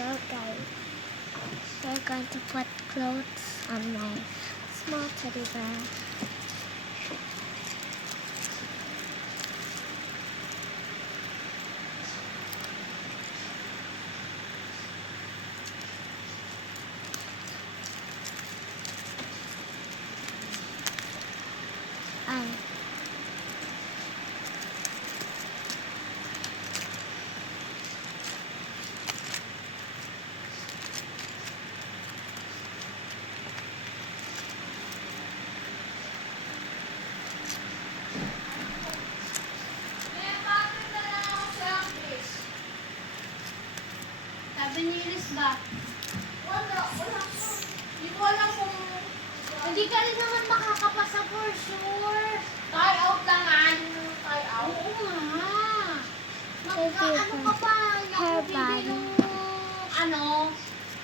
Hello guys, we're going to put clothes on my small teddy bear. Sabi ni Iris ba? Wala ko. Hindi ko alam kung... Hindi ka rin naman makakapasa for sure. Try out lang try out. Oo nga. Ano ka pa? Yung hindi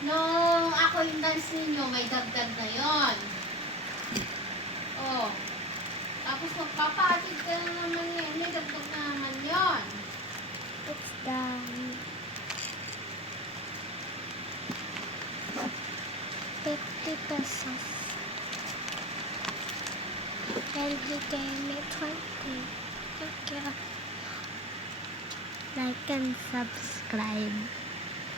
nung ako yung dance ninyo, may dagdag na yon. Oh. Tapos magpapatid ka na naman yan. May dagdag na naman yon. It's done. 50 pesos. And he gave me 20. Thank you. Like and subscribe.